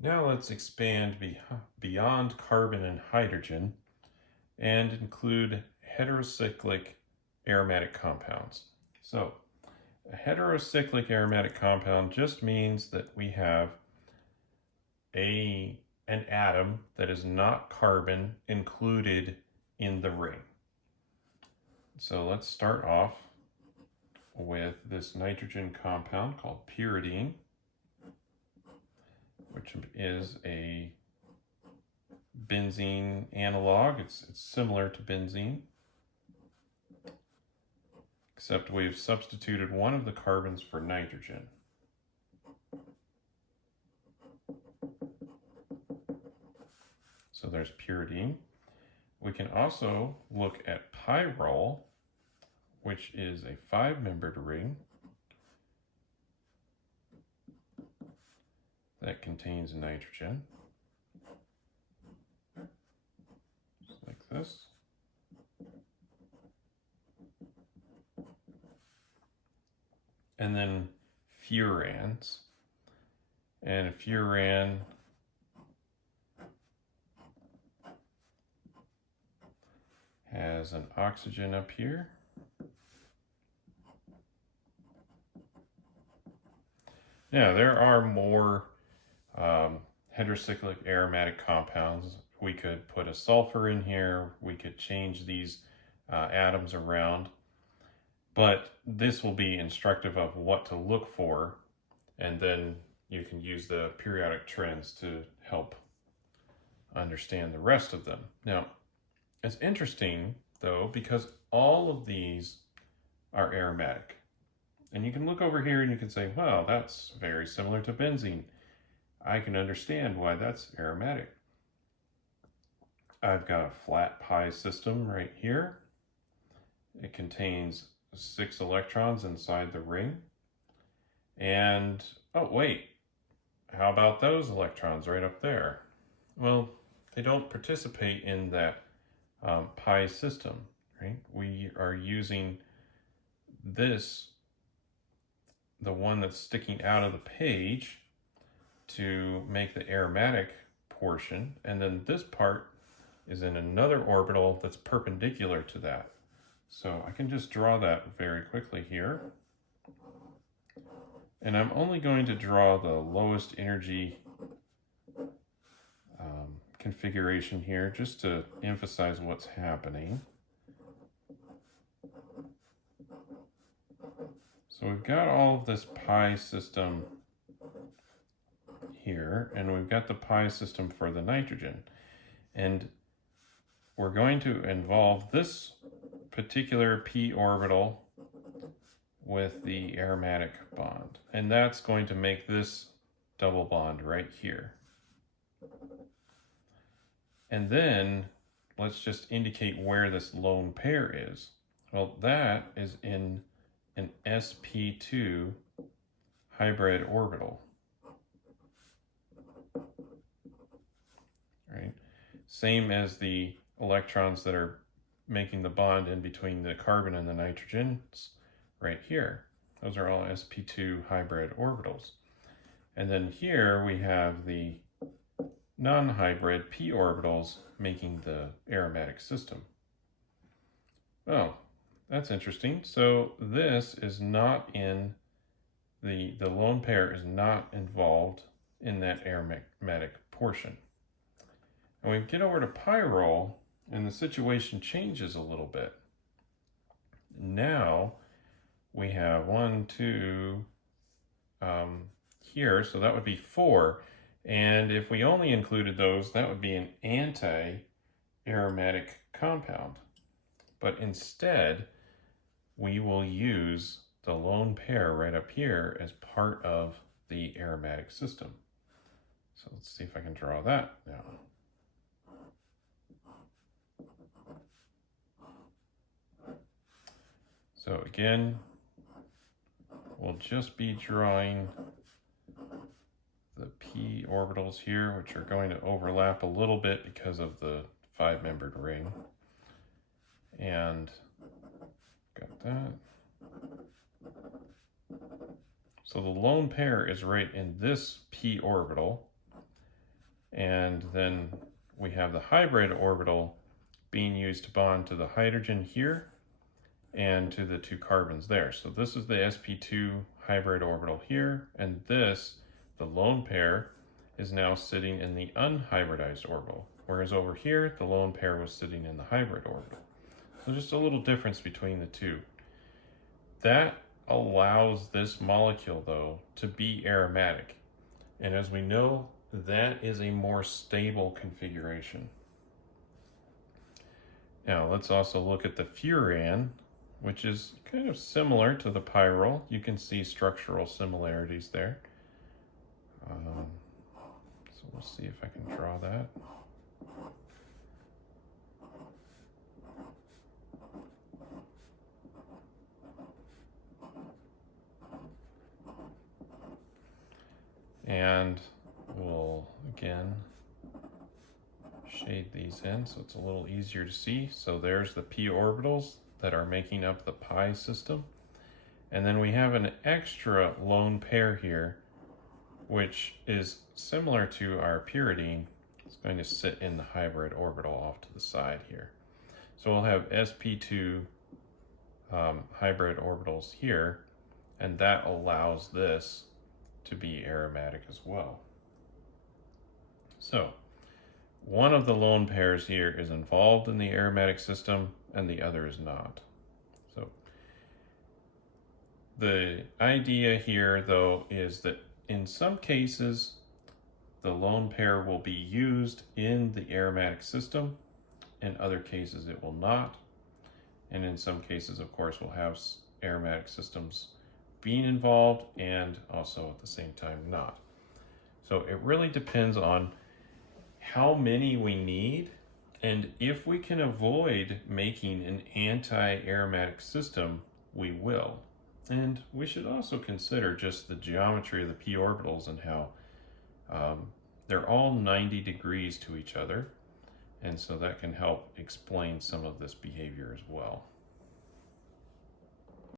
Now let's expand beyond carbon and hydrogen and include heterocyclic aromatic compounds. So, a heterocyclic aromatic compound just means that we have an atom that is not carbon included in the ring. So let's start off with this nitrogen compound called pyridine, which is a benzene analog. It's similar to benzene, except we've substituted one of the carbons for nitrogen. So there's pyridine. We can also look at pyrrole, which is a 5-membered ring that contains nitrogen, just like this. And then furans. And furan has an oxygen up here. Yeah, there are more heterocyclic aromatic compounds. We could put a sulfur in here. We could change these atoms around. But this will be instructive of what to look for, and then you can use the periodic trends to help understand the rest of them. Now, it's interesting, though, because all of these are aromatic. And you can look over here and you can say, well, that's very similar to benzene. I can understand why that's aromatic. I've got a flat pi system right here. It contains 6 electrons inside the ring. And, oh wait, how about those electrons right up there? Well, they don't participate in that pi system, right? We are using this, the one that's sticking out of the page, to make the aromatic portion, and then this part is in another orbital that's perpendicular to that. So I can just draw that very quickly here. And I'm only going to draw the lowest energy configuration here just to emphasize what's happening. So we've got all of this pi system here, and we've got the pi system for the nitrogen. And we're going to involve this particular p orbital with the aromatic bond. And that's going to make this double bond right here. And then let's just indicate where this lone pair is. Well, that is in an sp2 hybrid orbital. Right? Same as the electrons that are making the bond in between the carbon and the nitrogens right here. Those are all sp2 hybrid orbitals. And then here we have the non-hybrid p orbitals making the aromatic system. Oh, that's interesting. So this is not in the lone pair is not involved in that aromatic portion. And we get over to pyrrole, and the situation changes a little bit. Now we have 1, 2 here, so that would be 4. And if we only included those, that would be an anti-aromatic compound. But instead, we will use the lone pair right up here as part of the aromatic system. So let's see if I can draw that now. So again, we'll just be drawing the p orbitals here, which are going to overlap a little bit because of the 5-membered ring. And got that. So the lone pair is right in this p orbital, And then we have the hybrid orbital being used to bond to the hydrogen here and to the two carbons there. So this is the sp2 hybrid orbital here, and this, the lone pair, is now sitting in the unhybridized orbital, whereas over here the lone pair was sitting in the hybrid orbital. So just a little difference between the two. That allows this molecule, though, to be aromatic, and as we know, that is a more stable configuration. Now let's also look at the furan, which is kind of similar to the pyrrole. You can see structural similarities there. So we'll see if I can draw that. And we'll again shade these in so it's a little easier to see. So there's the p orbitals that are making up the pi system. And then we have an extra lone pair here, which is similar to our pyridine. It's going to sit in the hybrid orbital off to the side here. So we'll have sp2 hybrid orbitals here, and that allows this to be aromatic as well. So one of the lone pairs here is involved in the aromatic system and the other is not. So the idea here, though, is that in some cases the lone pair will be used in the aromatic system, in other cases it will not, and in some cases, of course, we'll have aromatic systems being involved and also at the same time not. So it really depends on how many we need, and if we can avoid making an anti-aromatic system, we will. And we should also consider just the geometry of the p orbitals and how they're all 90 degrees to each other, and so that can help explain some of this behavior as well.